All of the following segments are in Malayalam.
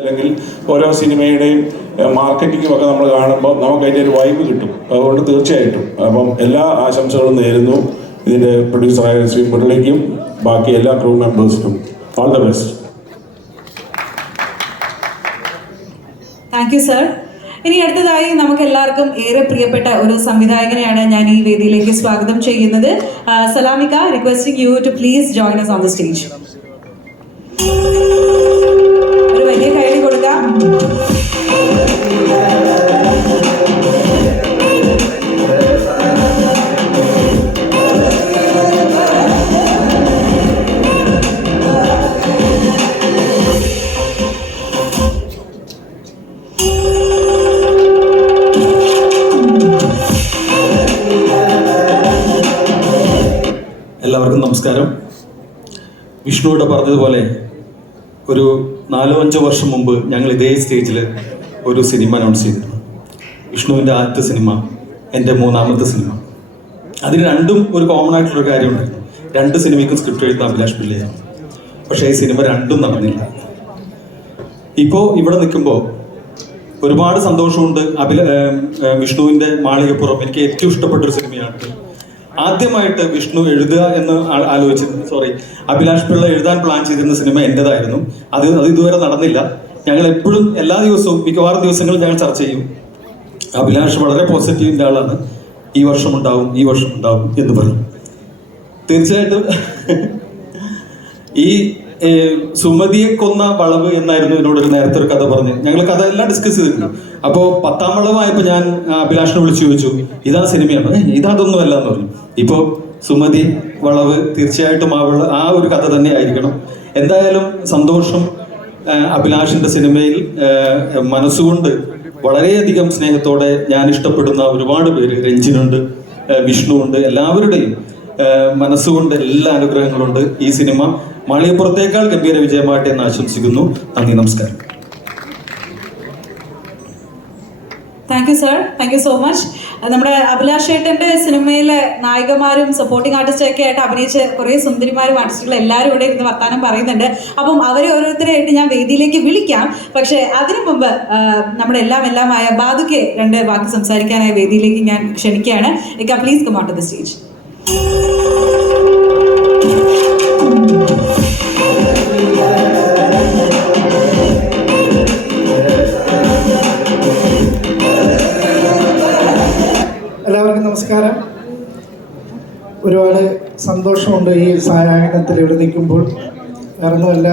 അല്ലെങ്കിൽ ഓരോ സിനിമയുടെയും മാർക്കറ്റിങ്ങും ഒക്കെ നമ്മൾ കാണുമ്പോൾ നമുക്ക് അതിൻ്റെ ഒരു വൈബ് കിട്ടും. അതുകൊണ്ട് തീർച്ചയായിട്ടും അപ്പം എല്ലാ ആശംസകളും നേരുന്നു ഇതിൻ്റെ പ്രൊഡ്യൂസറായ ശ്രീ മുരളിക്കും ബാക്കി എല്ലാ ക്രൂ മെമ്പേഴ്സിനും. All the best. Thank you sir. ഇനി അടുത്തതായി നമുക്ക് എല്ലാവർക്കും ഏറെ പ്രിയപ്പെട്ട ഒരു സംവിധായകനെയാണ് ഞാൻ ഈ വേദിയിലേക്ക് സ്വാഗതം ചെയ്യുന്നത്. സലാമിക, requesting you to please join us on the stage. ഒരു വലിയ കൈയ്യടി കൊടുക്കാം. എല്ലാവർക്കും നമസ്കാരം. വിഷ്ണുവിടെ പറഞ്ഞതുപോലെ ഒരു 4-5 വർഷം മുമ്പ് ഞങ്ങൾ ഇതേ സ്റ്റേജിൽ ഒരു സിനിമ അനൗൺസ് ചെയ്തിരുന്നു. വിഷ്ണുവിൻ്റെ ആദ്യത്തെ സിനിമ, എൻ്റെ 3ാമത്തെ സിനിമ. അതിന് രണ്ടും ഒരു കോമൺ ആയിട്ടുള്ളൊരു കാര്യമുണ്ടായിരുന്നു. 2 സിനിമയ്ക്കും സ്ക്രിപ്റ്റ് എഴുതുന്ന അഭിലാഷ് പിള്ളയായിരുന്നു. പക്ഷേ ഈ സിനിമ രണ്ടും നടന്നില്ല. ഇപ്പോൾ ഇവിടെ നിൽക്കുമ്പോൾ ഒരുപാട് സന്തോഷമുണ്ട്. വിഷ്ണുവിൻ്റെ മാളികപ്പുറം എനിക്ക് ഏറ്റവും ഇഷ്ടപ്പെട്ടൊരു സിനിമയാണ്. ആദ്യമായിട്ട് വിഷ്ണു എഴുതുക എന്ന് അഭിലാഷ് പിള്ള എഴുതാൻ പ്ലാൻ ചെയ്തിരുന്ന സിനിമ എൻ്റെതായിരുന്നു. അത് ഇതുവരെ നടന്നില്ല. ഞങ്ങൾ എപ്പോഴും എല്ലാ ദിവസവും മിക്കവാറും ദിവസങ്ങളിൽ ഞങ്ങൾ ചർച്ച ചെയ്യും. അഭിലാഷ് വളരെ പോസിറ്റീവിൻ്റെ ആളാണ്. ഈ വർഷം ഉണ്ടാവും എന്ന് പറയും. തീർച്ചയായിട്ടും ഈ സുമതിയെ കൊന്ന വളവ് എന്നായിരുന്നു എന്നോടൊരു നേരത്തെ ഒരു കഥ പറഞ്ഞ് ഞങ്ങൾ കഥ എല്ലാം ഡിസ്കസ് ചെയ്തിരുന്നു. അപ്പോൾ 10ാം വളവായപ്പോൾ ഞാൻ അഭിലാഷിനെ വിളിച്ചു ചോദിച്ചു, ഇതാ സിനിമയാണ്? ഇതൊന്നും അല്ല എന്ന് പറഞ്ഞു. ഇപ്പോൾ സുമതി വളവ് തീർച്ചയായിട്ടും ആ ഒരു കഥ തന്നെ ആയിരിക്കണം. എന്തായാലും സന്തോഷം. അഭിലാഷിൻ്റെ സിനിമയിൽ മനസ്സുകൊണ്ട് വളരെയധികം സ്നേഹത്തോടെ ഞാൻ ഇഷ്ടപ്പെടുന്ന ഒരുപാട് പേര്, രഞ്ജിനുണ്ട്, വിഷ്ണുവുണ്ട്, എല്ലാവരുടെയും മനസ്സുകൊണ്ട് എല്ലാ അനുഗ്രഹങ്ങളുണ്ട്. ഈ സിനിമ മാളികപ്പുറത്തേക്കാൾ ഗംഭീര വിജയമായിട്ട് എന്ന് ആശംസിക്കുന്നു. നന്ദി, നമസ്കാരം. Thank you sir, thank you so much. നമ്മുടെ അഭിലാഷ് ഏട്ടൻ്റെ സിനിമയിലെ നായികമാരും സപ്പോർട്ടിംഗ് ആർട്ടിസ്റ്റൊക്കെ ആയിട്ട് അഭിനയിച്ച കുറേ സുന്ദരിമാരും ആർട്ടിസ്റ്റുകളും എല്ലാവരും ഇവിടെ ഇരുന്ന് വർത്താനം പറയുന്നുണ്ട്. അപ്പം അവരെ ഓരോരുത്തരായിട്ട് ഞാൻ വേദിയിലേക്ക് വിളിക്കാം. പക്ഷേ അതിനു മുമ്പ് നമ്മുടെ എല്ലാമായ ബാദുക്കെ 2 വാക്ക് സംസാരിക്കാനായി വേദിയിലേക്ക് ഞാൻ ക്ഷണിക്കുകയാണ്. ഇക്ക, please come on to the stage. എല്ലാവർക്കും നമസ്കാരം. ഒരുപാട് സന്തോഷമുണ്ട് ഈ സായാഹ്നത്തിൽ ഇവിടെ നിൽക്കുമ്പോൾ. വേറൊന്നുമല്ല,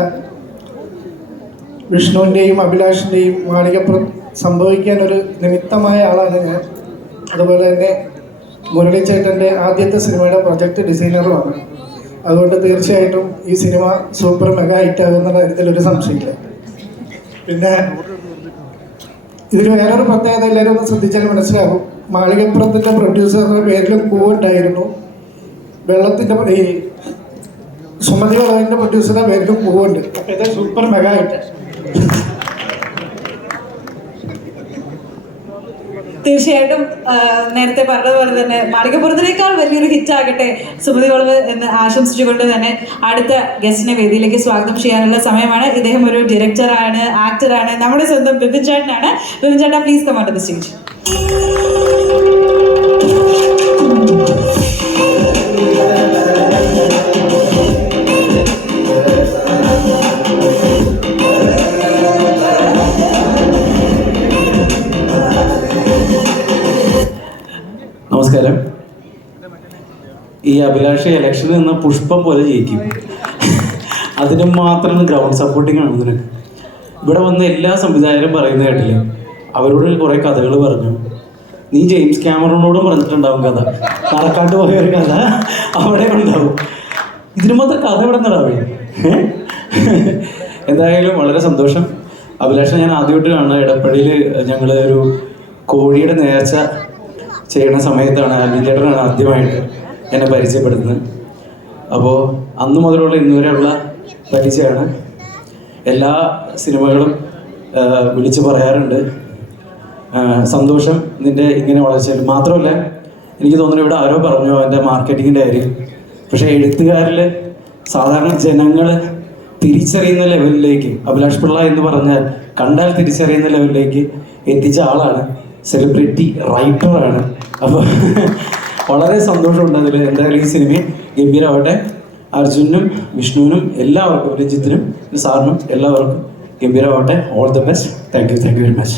വിഷ്ണുവിൻ്റെയും അഭിലാഷിൻ്റെയും മാളികപ്പുറം സംഭവിക്കാൻ ഒരു നിമിത്തമായ ആളാണ് ഞാൻ. അതുപോലെ തന്നെ മുരളിച്ചേട്ടൻ്റെ ആദ്യത്തെ സിനിമയുടെ പ്രൊജക്ട് ഡിസൈനറുമാണ്. അതുകൊണ്ട് തീർച്ചയായിട്ടും ഈ സിനിമ സൂപ്പർ മെഗാ ഹിറ്റ് ആകുന്ന കാര്യത്തിലൊരു സംശയമില്ല. പിന്നെ ഇതിന് വേറൊരു പ്രത്യേകത എല്ലാവരും ഒന്ന് ശ്രദ്ധിച്ചാൽ മനസ്സിലാകും. മാളികപ്പുറത്തിൻ്റെ പ്രൊഡ്യൂസറുടെ പേരിലും പൂവുണ്ടായിരുന്നു. വെള്ളത്തിൻ്റെ ഈ സുമതി വളവിൻ്റെ പ്രൊഡ്യൂസറുടെ പേരിലും പൂവുണ്ട്. അപ്പോൾ ഇത് സൂപ്പർ മെഗാ ഹിറ്റ്. തീർച്ചയായിട്ടും നേരത്തെ പറഞ്ഞതുപോലെ തന്നെ മാളികപ്പുറത്തിനേക്കാൾ വലിയൊരു ഹിറ്റ് ആകട്ടെ സുമതി വളവ് എന്ന് ആശംസിച്ചുകൊണ്ട് തന്നെ അടുത്ത ഗസ്റ്റിനെ വേദിയിലേക്ക് സ്വാഗതം ചെയ്യാനുള്ള സമയമാണ്. ഇദ്ദേഹം ഒരു ഡയറക്ടറാണ്, ആക്ടറാണ്, നമ്മുടെ സ്വന്തം ബിപിൻ ചേട്ടനാണ്. ബിപിൻ ചേട്ടാ, please come on to the stage. നമസ്കാരം. ഈ അഭിലാഷ് ഇലക്ഷനിൽ നിന്ന് പുഷ്പം പോലെ ജയിക്കും. അതിന് മാത്രം ഗ്രൗണ്ട് സപ്പോർട്ടിങ് ആണ് നിനക്ക്. ഇവിടെ വന്ന എല്ലാ സംവിധായകരും പറയുന്ന കേട്ടില്ലേ, അവരോട് കുറേ കഥകൾ പറഞ്ഞു. നീ ജെയിംസ് ക്യാമറോണോടും പറഞ്ഞിട്ടുണ്ടാവും കഥ, നടക്കാണ്ട് പോയ ഒരു കഥ അവിടെ ഉണ്ടാവും. ഇതിന് മാത്രം കഥ ഇവിടെ നിന്നാവേ. എന്തായാലും വളരെ സന്തോഷം. അഭിലാഷിനെ ഞാൻ ആദ്യമായിട്ട് കാണുന്നത് ഇടപ്പള്ളിയിൽ ഞങ്ങൾ ഒരു കോഴിയുടെ നേർച്ച ചെയ്യുന്ന സമയത്താണ്. ആൽവിൻ ചേട്ടനാണ് ആദ്യമായിട്ട് എന്നെ പരിചയപ്പെടുത്തുന്നത്. അപ്പോൾ അന്ന് മുതലുള്ള ഇന്നുവരെയുള്ള പരിചയമാണ്. എല്ലാ സിനിമകളും വിളിച്ച് പറയാറുണ്ട്. സന്തോഷം നിൻ്റെ ഇങ്ങനെ വളർച്ചയിൽ. മാത്രമല്ല, എനിക്ക് തോന്നുന്നു ഇവിടെ ആരോ പറഞ്ഞു അവൻ്റെ മാർക്കറ്റിങ്ങിൻ്റെ കാര്യം. പക്ഷേ എഴുത്തുകാരിൽ സാധാരണ ജനങ്ങൾ തിരിച്ചറിയുന്ന ലെവലിലേക്ക് അഭിലാഷ് പിള്ള എന്ന് പറഞ്ഞാൽ കണ്ടാൽ തിരിച്ചറിയുന്ന ലെവലിലേക്ക് എത്തിച്ച ആളാണ്. സെലിബ്രിറ്റി റൈറ്ററാണ്. അപ്പോൾ വളരെ സന്തോഷമുണ്ട് അതിൽ. എന്തായാലും ഈ സിനിമയും ഗംഭീരമാവട്ടെ. അർജുനും വിഷ്ണുവിനും എല്ലാവർക്കും, രഞ്ജിത്തിനും സാറിനും എല്ലാവർക്കും ഗംഭീരമാവട്ടെ. All the best. Thank you very much.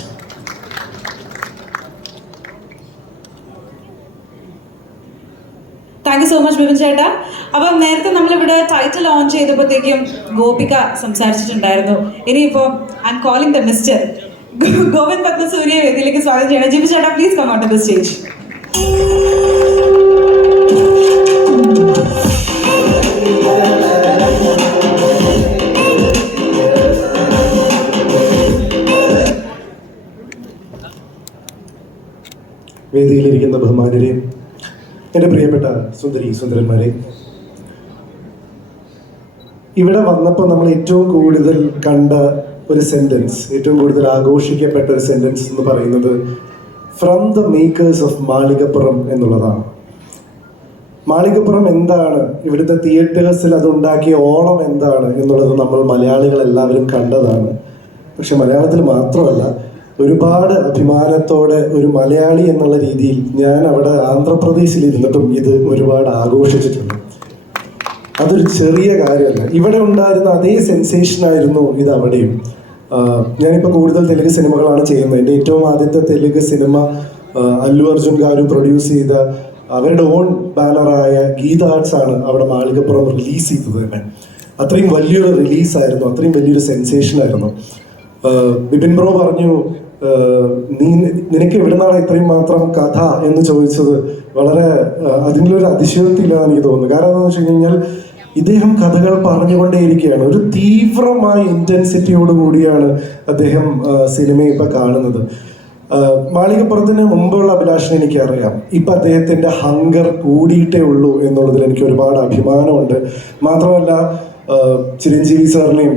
Thank you so much Bipin ചേട്ടാ. അപ്പം നേരത്തെ നമ്മളിവിടെ ടൈറ്റിൽ ലോഞ്ച് ചെയ്തപ്പോഴത്തേക്കും ഗോപിക സംസാരിച്ചിട്ടുണ്ടായിരുന്നു. ഇനിയിപ്പോൾ I'm calling the mister Govind Padmasurya വേദിയിലേക്ക് സ്വാഗതം ചെയ്യണം. ജിബി ചേട്ടാ, please come on to the stage. വേദിയിലിരിക്കുന്ന ബഹുമാനരെ, എൻ്റെ പ്രിയപ്പെട്ട സുന്ദരന്മാരെ, ഇവിടെ വന്നപ്പോൾ നമ്മൾ ഏറ്റവും കൂടുതൽ കണ്ട ഒരു സെൻറ്റൻസ്, ഏറ്റവും കൂടുതൽ ആഘോഷിക്കപ്പെട്ട ഒരു സെൻറ്റൻസ് എന്ന് പറയുന്നത് from the makers of Malikappuram എന്നുള്ളതാണ്. മാളികപ്പുറം എന്താണ്, ഇവിടുത്തെ തിയേറ്റേഴ്സിൽ അതുണ്ടാക്കിയ ഓണം എന്താണ് എന്നുള്ളത് നമ്മൾ മലയാളികൾ എല്ലാവരും കണ്ടതാണ്. പക്ഷെ മലയാളത്തിൽ മാത്രമല്ല, ഒരുപാട് അഭിമാനത്തോടെ ഒരു മലയാളി എന്നുള്ള രീതിയിൽ ഞാൻ അവിടെ ആന്ധ്രാപ്രദേശിൽ ഇരുന്നിട്ടും ഇത് ഒരുപാട് ആഘോഷിച്ചിട്ടുണ്ട്. അതൊരു ചെറിയ കാര്യമല്ല. ഇവിടെ ഉണ്ടായിരുന്ന അതേ സെൻസേഷനായിരുന്നു ഇത് അവിടെയും. ഞാനിപ്പോൾ കൂടുതൽ തെലുങ്ക് സിനിമകളാണ് ചെയ്യുന്നത്. എൻ്റെ ഏറ്റവും ആദ്യത്തെ തെലുങ്ക് സിനിമ അല്ലു അർജുൻ ഗാരു പ്രൊഡ്യൂസ് ചെയ്ത അവരുടെ ഓൺ ബാനറായ ഗീത ആർട്സ് ആണ് അവിടെ മാളികപ്പുറം റിലീസ് ചെയ്തത് തന്നെ. അത്രയും വലിയൊരു റിലീസായിരുന്നു, അത്രയും വലിയൊരു സെൻസേഷനായിരുന്നു. ബിപിൻ ബ്രോ പറഞ്ഞു, നിനക്ക് എവിടുന്നാണ് ഇത്രയും മാത്രം കഥ എന്ന് ചോദിച്ചത്. വളരെ അതിലൊരു അതിശയോക്തിയില്ലാന്ന് എനിക്ക് തോന്നുന്നു. കാരണം എന്താണെന്ന് വെച്ച് കഴിഞ്ഞാൽ ഇദ്ദേഹം കഥകൾ പറഞ്ഞുകൊണ്ടേയിരിക്കുകയാണ്. ഒരു തീവ്രമായ ഇൻറ്റൻസിറ്റിയോട് കൂടിയാണ് അദ്ദേഹം സിനിമയെ ഇപ്പം കാണുന്നത്. മാളികപ്പുറത്തിന് മുമ്പുള്ള അഭിലാഷിനെ എനിക്കറിയാം. ഇപ്പം അദ്ദേഹത്തിൻ്റെ ഹങ്കർ കൂടിയിട്ടേ ഉള്ളൂ എന്നുള്ളതിൽ എനിക്ക് ഒരുപാട് അഭിമാനമുണ്ട്. മാത്രമല്ല, ചിരഞ്ജീവി സാറിനെയും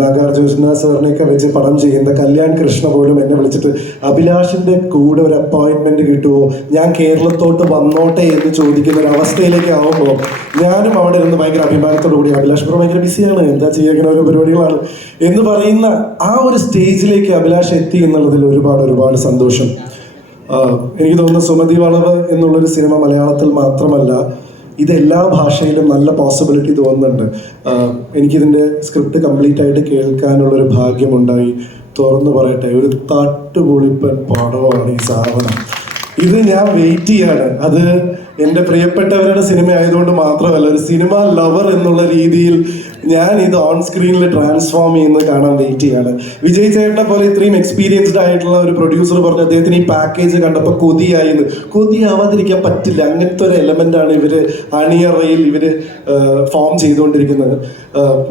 നാഗാർജുന സാറിനെയൊക്കെ വെച്ച് പടം ചെയ്യുന്ന കല്യാൺ കൃഷ്ണ പോലും എന്നെ വിളിച്ചിട്ട് അഭിലാഷിൻ്റെ കൂടെ ഒരു അപ്പോയിൻമെൻറ്റ് കിട്ടുമോ, ഞാൻ കേരളത്തോട്ട് വന്നോട്ടെ എന്ന് ചോദിക്കുന്ന ഒരു അവസ്ഥയിലേക്ക് ആവുമ്പോൾ ഞാനും അവിടെ ഇരുന്ന് ഭയങ്കര അഭിമാനത്തോടു കൂടി അഭിലാഷ് ബ്രോ ഭയങ്കര ബിസിയാണ്, എന്താ ചെയ്യുന്ന ഓരോ പരിപാടികളാണ് എന്ന് പറയുന്ന ആ ഒരു സ്റ്റേജിലേക്ക് അഭിലാഷ് എത്തി എന്നുള്ളതിൽ ഒരുപാട് സന്തോഷം. എനിക്ക് തോന്നുന്നു സുമതി വളവ് എന്നുള്ളൊരു സിനിമ മലയാളത്തിൽ മാത്രമല്ല, ഇത് എല്ലാ ഭാഷയിലും നല്ല പോസിബിലിറ്റി തോന്നുന്നുണ്ട്. എനിക്കിതിൻ്റെ സ്ക്രിപ്റ്റ് കംപ്ലീറ്റ് ആയിട്ട് കേൾക്കാനുള്ളൊരു ഭാഗ്യമുണ്ടായി. തുറന്നു പറയട്ടെ, ഒരു തട്ടുപൊളിപ്പൻ പടമാണ് ഈ സാധനം. ഇത് ഞാൻ വെയിറ്റ് ചെയ്യാണ്. അത് എൻ്റെ പ്രിയപ്പെട്ടവരുടെ സിനിമ ആയതുകൊണ്ട് മാത്രമല്ല, ഒരു സിനിമ ലവർ എന്നുള്ള രീതിയിൽ ഞാൻ ഇത് ഓൺ സ്ക്രീനിൽ ട്രാൻസ്ഫോം ചെയ്യുന്നത് കാണാൻ വെയിറ്റ് ചെയ്യാണ്. വിജയ് ചേട്ടനെ പോലെ ഇത്രയും എക്സ്പീരിയൻസ്ഡ് ആയിട്ടുള്ള ഒരു പ്രൊഡ്യൂസർ പറഞ്ഞു അദ്ദേഹത്തിന് ഈ പാക്കേജ് കണ്ടപ്പോൾ കൊതിയായിന്ന്. കൊതിയാവാതിരിക്കാൻ പറ്റില്ല. അങ്ങനത്തെ ഒരു എലമെൻ്റാണ് ഇവർ അണിയറയിൽ ഫോം ചെയ്തുകൊണ്ടിരിക്കുന്നത്.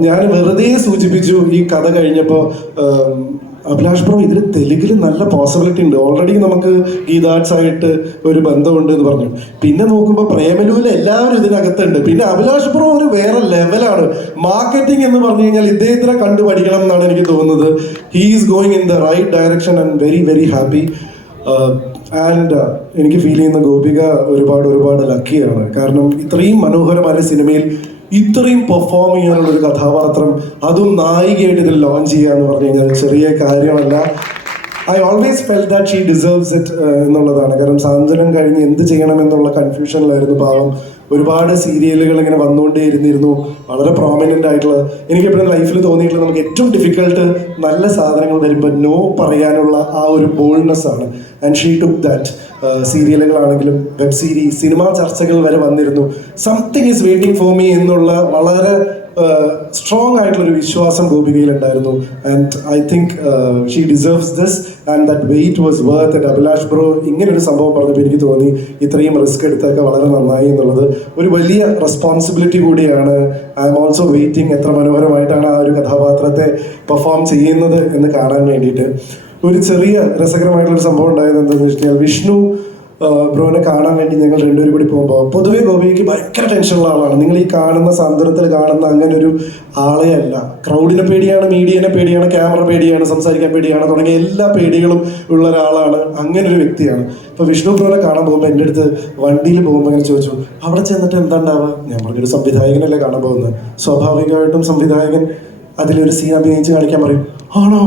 ഞാൻ വെറുതെ സൂചിപ്പിച്ചു ഈ കഥ കഴിഞ്ഞപ്പോൾ, അഭിലാഷ് ബ്രോ ഇതിൽ തെലുങ്കിൽ നല്ല പോസിബിലിറ്റി ഉണ്ട്, ഓൾറെഡി നമുക്ക് ഗീതാർട്സ് ആയിട്ട് ഒരു ബന്ധമുണ്ട് എന്ന് പറഞ്ഞു. പിന്നെ നോക്കുമ്പോൾ പ്രേമലുവിൽ എല്ലാവരും ഇതിനകത്തുണ്ട്. പിന്നെ അഭിലാഷ് ബ്രോ ഒരു വേറെ ലെവലാണ്. മാർക്കറ്റിംഗ് എന്ന് പറഞ്ഞു കഴിഞ്ഞാൽ ഇദ്ദേഹത്തിനെ കണ്ടു പഠിക്കണം എന്നാണ് എനിക്ക് തോന്നുന്നത്. He is going in the right direction and very happy. And എനിക്ക് ഫീൽ ചെയ്യുന്ന ഗോപിക ഒരുപാട് ലക്കിയാണ്. കാരണം ഇത്രയും മനോഹരമായ സിനിമയിൽ ഇത്രയും പെർഫോം ചെയ്യാനുള്ള ഒരു കഥാപാത്രം, അതും നായികയായിട്ട് ഇതിൽ ലോഞ്ച് ചെയ്യുക എന്ന് പറഞ്ഞു കഴിഞ്ഞാൽ ചെറിയ കാര്യമല്ല. I always felt that she deserves it എന്നുള്ളതാണ്. കാരണം സാന്ത്വനം കഴിഞ്ഞ് എന്ത് ചെയ്യണം എന്നുള്ള കൺഫ്യൂഷനിലായിരുന്നു പാവം. ഒരുപാട് സീരിയലുകൾ ഇങ്ങനെ വന്നുകൊണ്ടേ ഇരുന്നിരുന്നു, വളരെ പ്രോമിനൻ്റ് ആയിട്ടുള്ള. എനിക്ക് എപ്പോഴും ലൈഫിൽ തോന്നിയിട്ടുള്ള നമുക്ക് ഏറ്റവും ഡിഫിക്കൽട്ട് നല്ല സാധനങ്ങൾ വരുമ്പോൾ നോ പറയാനുള്ള ആ ഒരു ബോൾഡ്നെസ് ആണ്. And she took that. സീരിയലുകളാണെങ്കിലും വെബ് സീരീസ്, സിനിമാ ചർച്ചകൾ വരെ വന്നിരുന്നു. Something is waiting for me എന്നുള്ള വളരെ സ്ട്രോങ് ആയിട്ടുള്ളൊരു വിശ്വാസം ഗോപികയിലുണ്ടായിരുന്നു. And I think she deserves this and that wait was worth it. Abhilash bro ഇങ്ങനൊരു സംഭവം പറഞ്ഞപ്പോൾ എനിക്ക് തോന്നി ഇത്രയും റിസ്ക് എടുത്തൊക്കെ വളരെ നന്നായി എന്നുള്ളത് ഒരു വലിയ റെസ്പോൺസിബിലിറ്റി കൂടിയാണ്. ഐ എം ഓൾസോ വെയിറ്റിംഗ് എത്ര മനോഹരമായിട്ടാണ് ആ ഒരു കഥാപാത്രത്തെ പെർഫോം ചെയ്യുന്നത് എന്ന് കാണാൻ വേണ്ടിയിട്ട്. ഒരു ചെറിയ രസകരമായിട്ടുള്ളൊരു സംഭവം ഉണ്ടായത് എന്താണെന്ന് വെച്ച് കഴിഞ്ഞാൽ, വിഷ്ണു ബ്രോനെ കാണാൻ വേണ്ടി ഞങ്ങൾ രണ്ടുപേരും കൂടി പോകുമ്പോൾ, പൊതുവേ ഗോപിക്ക് ഭയങ്കര ടെൻഷനുള്ള ആളാണ്. നിങ്ങൾ ഈ കാണുന്ന സാന്ത്വനത്തിൽ കാണുന്ന അങ്ങനെ ഒരു ആളെ അല്ല. ക്രൗഡിനെ പേടിയാണ്, മീഡിയനെ പേടിയാണ്, ക്യാമറ പേടിയാണ്, സംസാരിക്കാൻ പേടിയാണ്, തുടങ്ങിയ എല്ലാ പേടികളും ഉള്ള ഒരാളാണ്. അങ്ങനെ ഒരു വ്യക്തിയാണ്. ഇപ്പോൾ വിഷ്ണു ബ്രോനെ കാണാൻ പോകുമ്പോൾ എൻ്റെ അടുത്ത് വണ്ടിയിൽ പോകുമ്പോൾ അങ്ങനെ ചോദിച്ചു, അവിടെ ചെന്നിട്ട് എന്താ ഉണ്ടാവുക? ഞാൻ പറഞ്ഞൊരു സംവിധായകനല്ലേ കാണാൻ പോകുന്നത്. സ്വാഭാവികമായിട്ടും സംവിധായകൻ അതിലൊരു സീൻ അഭിനയിച്ച് കാണിക്കാൻ പറയും. ആണോ?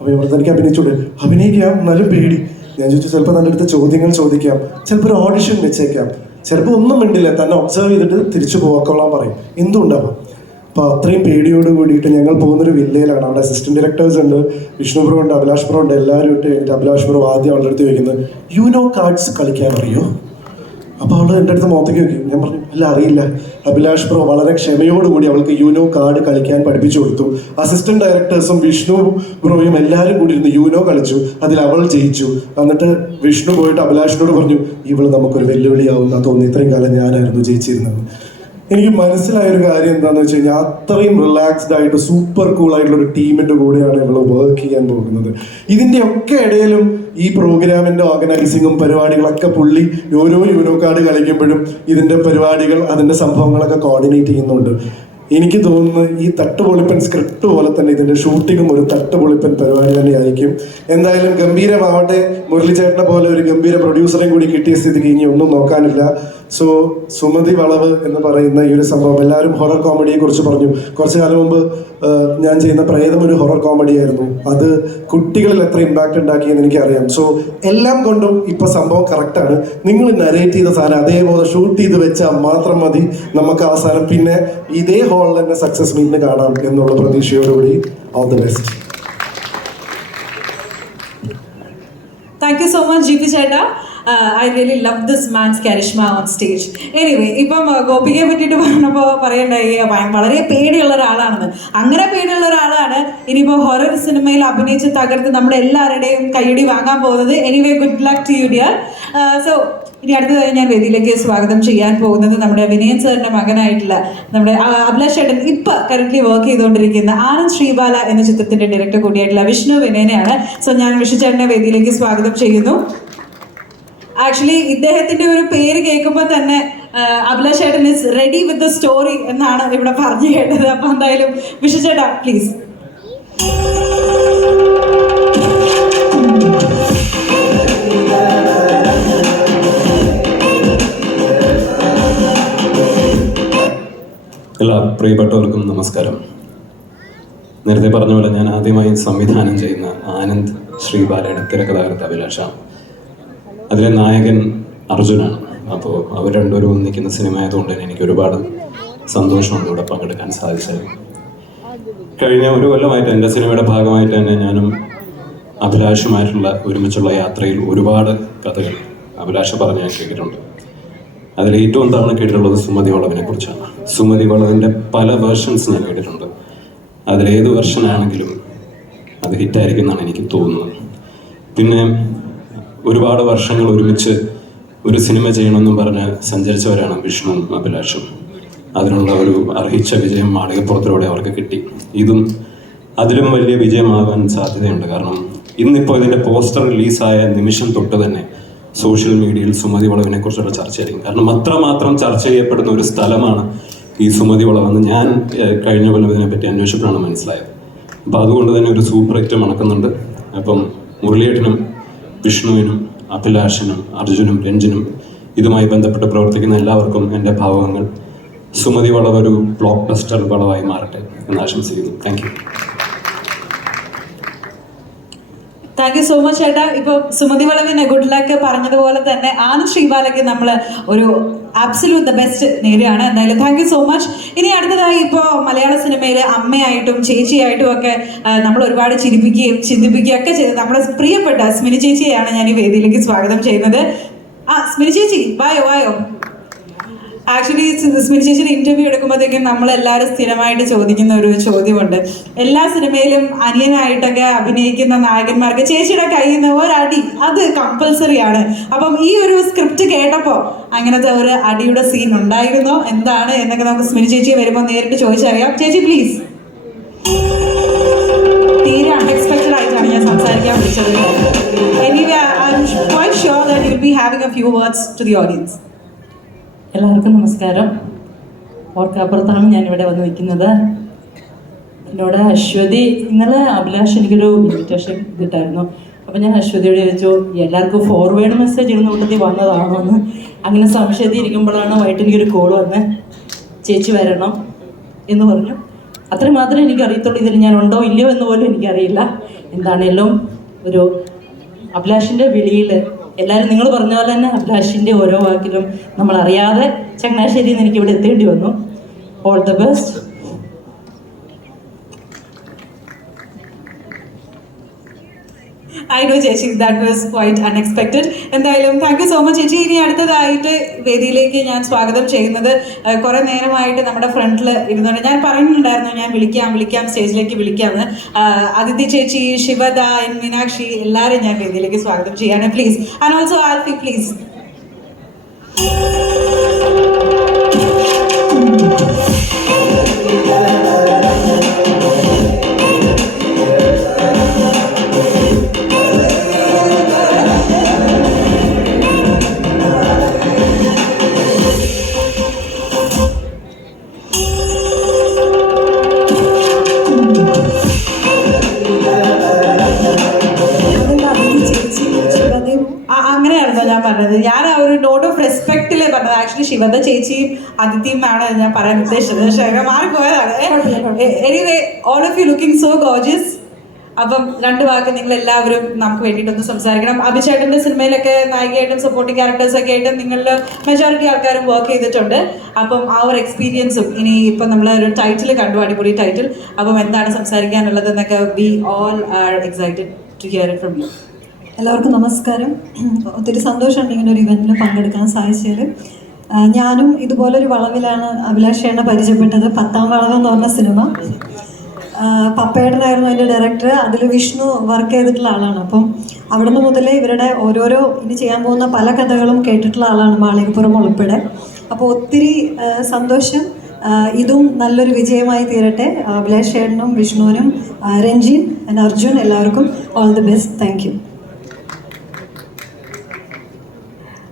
അപ്പോൾ അപ്പോൾ ഇവിടുത്തെ എനിക്ക് അഭിനയിച്ചൂടെ? അഭിനയിക്കാം, എന്നാലും പേടി. ഞാൻ ചോദിച്ചു ചിലപ്പോൾ തൻ്റെ അടുത്ത് ചോദ്യങ്ങൾ ചോദിക്കാം, ചിലപ്പോൾ ഒരു ഓഡിഷൻ വെച്ചേക്കാം, ചിലപ്പോൾ ഒന്നും മിണ്ടില്ല, തന്നെ ഒബ്സർവ് ചെയ്തിട്ട് തിരിച്ചു പോക്കോളാൻ പറയും. എന്തുണ്ടാവും? അപ്പോൾ അത്രയും പേടിയോട് കൂടിയിട്ട് ഞങ്ങൾ പോകുന്നൊരു വില്ലയിലാണ്. അവിടെ അസിസ്റ്റന്റ് ഡയറക്ടേഴ്സ് ഉണ്ട്, വിഷ്ണു ബ്രോ ഉണ്ട്, അഭിലാഷ് ബ്രോ ഉണ്ട്. എല്ലാവരും ഇട്ട് കഴിഞ്ഞിട്ട് അഭിലാഷ് ബ്രോ ആദ്യം അവളുടെ അടുത്ത് ചോദിക്കുന്നത് യുനോ കാർഡ്സ് കളിക്കാൻ അറിയോ? അപ്പോൾ അവൾ എൻ്റെ അടുത്ത് മുഖത്തേക്ക് വെക്കും. ഞാൻ പറഞ്ഞു അല്ല അറിയില്ല. അഭിലാഷ് ബ്രോ വളരെ ക്ഷമയോടുകൂടി അവൾക്ക് യൂനോ കാർഡ് കളിക്കാൻ പഠിപ്പിച്ചു കൊടുത്തു. അസിസ്റ്റന്റ് ഡയറക്ടേഴ്സും വിഷ്ണു ബ്രോയും എല്ലാവരും കൂടി ഇരുന്ന് യൂനോ കളിച്ചു. അതിൽ അവൾ ജയിച്ചു. എന്നിട്ട് വിഷ്ണു പോയിട്ട് അഭിലാഷിനോട് പറഞ്ഞു ഇവള് നമുക്കൊരു വെല്ലുവിളിയാവുന്ന തോന്നി, ഇത്രയും കാലം ഞാനായിരുന്നു ജയിച്ചിരുന്നത്. എനിക്ക് മനസ്സിലായൊരു കാര്യം എന്താണെന്ന് വെച്ച് കഴിഞ്ഞാൽ അത്രയും റിലാക്സ്ഡ് ആയിട്ട് സൂപ്പർ കൂൾ ആയിട്ടുള്ള ഒരു ടീമിൻ്റെ കൂടെയാണ് ഇവള് വർക്ക് ചെയ്യാൻ പോകുന്നത്. ഇതിൻ്റെ ഒക്കെ ഇടയിലും ഈ പ്രോഗ്രാമിൻ്റെ ഓർഗനൈസിങ്ങും പരിപാടികളൊക്കെ പുള്ളി ഓരോ യൂനോ കാർഡ് കളിക്കുമ്പോഴും ഇതിൻ്റെ പരിപാടികൾ അതിൻ്റെ സംഭവങ്ങളൊക്കെ കോർഡിനേറ്റ് ചെയ്യുന്നുണ്ട്. എനിക്ക് തോന്നുന്നു ഈ തട്ടുപൊളിപ്പൻ സ്ക്രിപ്റ്റ് പോലെ തന്നെ ഇതിൻ്റെ ഷൂട്ടിങ്ങും ഒരു തട്ടുപൊളിപ്പൻ പരിപാടി തന്നെയായിരിക്കും. എന്തായാലും ഗംഭീരമാവട്ടെ. മുരളിച്ചേട്ടനെ പോലെ ഒരു ഗംഭീര പ്രൊഡ്യൂസറെയും കൂടി കിട്ടിയ സ്ഥിതിക്ക് ഇനി ഒന്നും നോക്കാനില്ല. സോ സുമതി വളവ് എന്ന് പറയുന്ന ഈ ഒരു സംഭവം, എല്ലാവരും ഹൊറർ കോമഡിയെ കുറിച്ച് പറഞ്ഞു. കുറച്ചു കാലം മുമ്പ് ഞാൻ ചെയ്യുന്ന പ്രേതം ഒരു ഹൊറർ കോമഡി ആയിരുന്നു. അത് കുട്ടികളിൽ എത്ര ഇമ്പാക്റ്റ് ഉണ്ടാക്കിയെന്ന് എനിക്കറിയാം. സോ എല്ലാം കൊണ്ടും ഇപ്പൊ സംഭവം കറക്റ്റാണ്. നിങ്ങൾ നരേറ്റ് ചെയ്ത സാധനം അതേപോലെ ഷൂട്ട് ചെയ്ത് വെച്ചാൽ മാത്രം മതി. നമുക്ക് അവസാനം പിന്നെ ഇതേ ഹോളിൽ തന്നെ സക്സസ് മീറ്റിന് കാണാം എന്നുള്ള പ്രതീക്ഷയോടുകൂടി all the best. Thank you so much GP ചേട്ടാ. I really love this man's charisma on stage. Anyway, ഇപ്പം ഗോപികയെ പറ്റിയിട്ട് പറഞ്ഞപ്പോൾ പറയണ്ടായി വളരെ പേടിയുള്ള ഒരാളാണെന്ന്. അങ്ങനെ പേടിയുള്ള ഒരാളാണ് ഇനിയിപ്പോൾ ഹൊറർ സിനിമയിൽ അഭിനയിച്ച് തകർത്ത് നമ്മുടെ എല്ലാവരുടെയും കയ്യടി വാങ്ങാൻ പോകുന്നത്. Anyway, good luck to you dear. So ഇനി അടുത്തതായി ഞാൻ വേദിയിലേക്ക് സ്വാഗതം ചെയ്യാൻ പോകുന്നത് നമ്മുടെ വിനയൻ സാറിൻ്റെ മകനായിട്ടുള്ള നമ്മുടെ അഭിലാഷ് ചേട്ടൻ ഇപ്പം കറൻ്റ്ലി വർക്ക് ചെയ്തുകൊണ്ടിരിക്കുന്ന ആനന്ദ് ശ്രീബാല എന്ന ചിത്രത്തിൻ്റെ ഡയറക്ടർ കൂടിയായിട്ടുള്ള വിഷ്ണു വിനയനെയാണ്. സോ ഞാൻ വിഷ്ണു ചേട്ടനെ വേദിയിലേക്ക് സ്വാഗതം ചെയ്യുന്നു. ആക്ച്വലി ഇദ്ദേഹത്തിൻ്റെ ഒരു പേര് കേൾക്കുമ്പോൾ തന്നെ അഭിലാഷ് ചേട്ടൻ is ready with the story എന്നാണ് ഇവിടെ പറഞ്ഞു കേട്ടത്. അപ്പോൾ എന്തായാലും വിഷ്ണു ചേട്ടാ പ്ലീസ്. എല്ലാ പ്രിയപ്പെട്ടവർക്കും നമസ്കാരം. നേരത്തെ പറഞ്ഞ പോലെ ഞാൻ ആദ്യമായി സംവിധാനം ചെയ്യുന്ന ആനന്ദ് ശ്രീബാലയുടെ തിരക്കഥാകൃത്ത് അഭിലാഷാണ്. അതിലെ നായകൻ അർജുനാണ്. അപ്പോൾ അവർ രണ്ടുപേരും ഒന്നിക്കുന്ന സിനിമ ആയതുകൊണ്ട് തന്നെ എനിക്ക് ഒരുപാട് സന്തോഷമുണ്ട് ഇവിടെ പങ്കെടുക്കാൻ സാധിച്ചത്. കഴിഞ്ഞ ഒരു കൊല്ലമായിട്ട് എൻ്റെ സിനിമയുടെ ഭാഗമായിട്ട് തന്നെ ഞാനും അഭിലാഷുമായിട്ടുള്ള ഒരുമിച്ചുള്ള യാത്രയിൽ ഒരുപാട് കഥകൾ അഭിലാഷ പറഞ്ഞ് ഞാൻ കേട്ടിട്ടുണ്ട്. അതിൽ ഏറ്റവും തവണ കേട്ടിട്ടുള്ളത് സുമതി വളവിനെ കുറിച്ചാണ്. സുമതി വളവിൻ്റെ പല വേർഷൻസ് ഞാൻ കേട്ടിട്ടുണ്ട്. അതിലേത് വെർഷനാണെങ്കിലും അത് ഹിറ്റായിരിക്കും എന്നാണ് എനിക്ക് തോന്നുന്നത്. പിന്നെ ഒരുപാട് വർഷങ്ങൾ ഒരുമിച്ച് ഒരു സിനിമ ചെയ്യണമെന്നും പറഞ്ഞ് സഞ്ചരിച്ചവരാണ് വിഷ്ണുവും അഭിലാഷും. അതിനുള്ള ഒരു അർഹിച്ച വിജയം മാളികപ്പുറത്തിലൂടെ അവർക്ക് കിട്ടി. ഇതും അതിലും വലിയ വിജയമാകാൻ സാധ്യതയുണ്ട്. കാരണം ഇന്നിപ്പോൾ ഇതിൻ്റെ പോസ്റ്റർ റിലീസായ നിമിഷം തൊട്ട് തന്നെ സോഷ്യൽ മീഡിയയിൽ സുമതി വളവിനെ കുറിച്ചുള്ള ചർച്ചയായിരിക്കും. കാരണം അത്രമാത്രം ചർച്ച ചെയ്യപ്പെടുന്ന ഒരു സ്ഥലമാണ് ഈ സുമതി വളവെന്ന് ഞാൻ കഴിഞ്ഞ കൊല്ലം ഇതിനെപ്പറ്റി അന്വേഷിച്ചപ്പോഴാണ് മനസ്സിലായത്. അപ്പോൾ അതുകൊണ്ട് തന്നെ ഒരു സൂപ്പർ ഹിറ്റ് മണക്കുന്നുണ്ട്. അപ്പം മുരളിയേട്ടനും വിഷ്ണുവിനും അഭിലാഷിനും അർജുനും രഞ്ജിനും ഇതുമായി ബന്ധപ്പെട്ട് പ്രവർത്തിക്കുന്ന എല്ലാവർക്കും എൻ്റെ ഭാവങ്ങൾ. സുമതി വളവ് ഒരു ബ്ലോക്ക് ബസ്റ്റർ വളവായി മാറട്ടെ എന്ന് ആശംസിക്കുന്നു. Thank you. Thank you so much ചേട്ടാ. ഇപ്പോൾ സുമതി വളവിന് ഗുഡ് ലക്ക് പറഞ്ഞതുപോലെ തന്നെ ആനന്ദ് ശ്രീബാലയ്ക്ക് നമ്മൾ ഒരു ആബ്സല്യൂട്ട് ദ ബെസ്റ്റ് നേരെയാണ്. എന്തായാലും താങ്ക് യു സോ മച്ച്. ഇനി അടുത്തതായി ഇപ്പോൾ മലയാള സിനിമയിൽ അമ്മയായിട്ടും ചേച്ചിയായിട്ടും ഒക്കെ നമ്മൾ ഒരുപാട് ചിരിപ്പിക്കുകയും ചിന്തിപ്പിക്കുകയും ഒക്കെ ചെയ്ത് നമ്മുടെ പ്രിയപ്പെട്ട സ്മിനി ചേച്ചിയെയാണ് ഞാൻ ഈ വേദിയിലേക്ക് സ്വാഗതം ചെയ്യുന്നത്. സ്മിനി ചേച്ചി വായോ. ആക്ച്വലി സ്മിനി ചേച്ചിയുടെ ഇൻ്റർവ്യൂ എടുക്കുമ്പോഴത്തേക്കും നമ്മളെല്ലാവരും സ്ഥിരമായിട്ട് ചോദിക്കുന്ന ഒരു ചോദ്യമുണ്ട്. എല്ലാ സിനിമയിലും അനിയനായിട്ടൊക്കെ അഭിനയിക്കുന്ന നായകന്മാർക്ക് ചേച്ചിയുടെ കയ്യിൽ നിന്ന് ഒരടി അത് കമ്പൽസറിയാണ്. അപ്പം ഈ ഒരു സ്ക്രിപ്റ്റ് കേട്ടപ്പോൾ അങ്ങനത്തെ ഒരു അടിയുടെ സീൻ ഉണ്ടായിരുന്നോ എന്താണ് എന്നൊക്കെ നമുക്ക് സ്മിനി ചേച്ചി വരുമ്പോൾ നേരിട്ട് ചോദിച്ചറിയാം. ചേച്ചി പ്ലീസ്. തീരെ അൺഎക്സ്പെക്റ്റഡ് ആയിട്ടാണ് ഞാൻ സംസാരിക്കാൻ വിളിച്ചത്. Anyway I am quite sure that you will be having a few words to the audience. എല്ലാവർക്കും നമസ്കാരം. ഓർക്കപ്പുറത്താണ് ഞാനിവിടെ വന്ന് നിൽക്കുന്നത്. എന്നോട് അശ്വതി ഇന്നലെ അഭിലാഷ് എനിക്കൊരു ഇൻവിറ്റേഷൻ കിട്ടായിരുന്നു. അപ്പോൾ ഞാൻ അശ്വതിയോട് ചോദിച്ചു എല്ലാവർക്കും ഫോർവേഡ് മെസ്സേജ് ഇടുന്ന കൂട്ടത്തിൽ വന്നതാണോ എന്ന്. അങ്ങനെ സംശയത്തിൽ ഇരിക്കുമ്പോഴാണ് വൈകിട്ട് എനിക്കൊരു കോൾ വന്ന് ചേച്ചി വരണം എന്ന് പറഞ്ഞു. അത്രയും മാത്രമേ എനിക്കറിയത്തുള്ളൂ. ഇതിൽ ഞാൻ ഉണ്ടോ ഇല്ലയോ എന്ന് പോലും എനിക്കറിയില്ല. എന്താണേലും ഒരു അഭിലാഷിൻ്റെ വിളിയിൽ എല്ലാവരും നിങ്ങൾ പറഞ്ഞ പോലെ തന്നെ അഭിലാഷിൻ്റെ ഓരോ വാക്കിലും നമ്മൾ അറിയാതെ ചങ്ങനാശ്ശേരിയിൽ നിന്ന് എനിക്ക് ഇവിടെ എത്തേണ്ടി വന്നു. All the best. I know ചേച്ചി, that was quite unexpected. എന്തായാലും താങ്ക് യു സോ മച്ച് ചേച്ചി. ഇനി അടുത്തതായിട്ട് വേദിയിലേക്ക് ഞാൻ സ്വാഗതം ചെയ്യുന്നത് കുറേ നേരമായിട്ട് നമ്മുടെ ഫ്രണ്ടിൽ ഇരുന്നുകൊണ്ട് ഞാൻ പറയുന്നുണ്ടായിരുന്നു ഞാൻ വിളിക്കാം സ്റ്റേജിലേക്ക് വിളിക്കാമെന്ന്. അതിഥി ചേച്ചി, ശിവദ, മീനാക്ഷി എല്ലാവരും ഞാൻ വേദിയിലേക്ക് സ്വാഗതം ചെയ്യാണ് please. And also Alphy please. അങ്ങനെയായിരുന്നോ ഞാൻ പറഞ്ഞത്? ഞാൻ ആ ഒരു നോട്ട് ഓഫ് റെസ്പെക്റ്റില് പറഞ്ഞത്. ആക്ച്വലി ശിവദ ചേച്ചിയും അതിഥിയും ആണ് ഞാൻ പറയാൻ ഉദ്ദേശിച്ചത്, പക്ഷേ മാറിപ്പോയതാണ്. Anyway, all of you looking so gorgeous. അപ്പം 2 വാക്ക് നിങ്ങൾ എല്ലാവരും നമുക്ക് വേണ്ടിയിട്ടൊന്ന് സംസാരിക്കണം. അഭിചേട്ടൻ്റെ സിനിമയിലൊക്കെ നായികയായിട്ടും സപ്പോർട്ടിംഗ് ക്യാരക്ടേഴ്സൊക്കെ ആയിട്ടും നിങ്ങളിൽ മെജോറിറ്റി ആൾക്കാരും വർക്ക് ചെയ്തിട്ടുണ്ട്. അപ്പം ആ ഒരു എക്സ്പീരിയൻസും ഇനി ഇപ്പം നമ്മൾ ഒരു ടൈറ്റിൽ കണ്ടു, അടിപൊളി ടൈറ്റിൽ. അപ്പം എന്താണ് സംസാരിക്കാനുള്ളത് എന്നൊക്കെ we all are excited to hear it from you. എല്ലാവർക്കും നമസ്കാരം. ഒത്തിരി സന്തോഷമുണ്ട് ഇങ്ങനെ ഒരു ഇവൻറ്റിൽ പങ്കെടുക്കാൻ സാധിച്ചതിൽ. ഞാനും ഇതുപോലൊരു വളവിലാണ് അഭിലാഷേണ്ണ പരിചയപ്പെട്ടത്. 10ാം വളവ് എന്ന് പറഞ്ഞ സിനിമ. പപ്പേട്ടനായിരുന്നു അതിൻ്റെ ഡയറക്ടർ. അതിൽ വിഷ്ണു വർക്ക് ചെയ്തിട്ടുള്ള ആളാണ്. അപ്പം അവിടുന്ന് മുതലേ ഇവരുടെ ഓരോരോ ഇനി ചെയ്യാൻ പോകുന്ന പല കഥകളും കേട്ടിട്ടുള്ള ആളാണ്, മാളികപ്പുറം ഉൾപ്പെടെ. അപ്പോൾ ഒത്തിരി സന്തോഷം. ഇതും നല്ലൊരു വിജയമായി തീരട്ടെ. അഭിലാഷേട്ടനും വിഷ്ണുവിനും രഞ്ജിൻ ആൻഡ് അർജുൻ എല്ലാവർക്കും all the best. Thank U.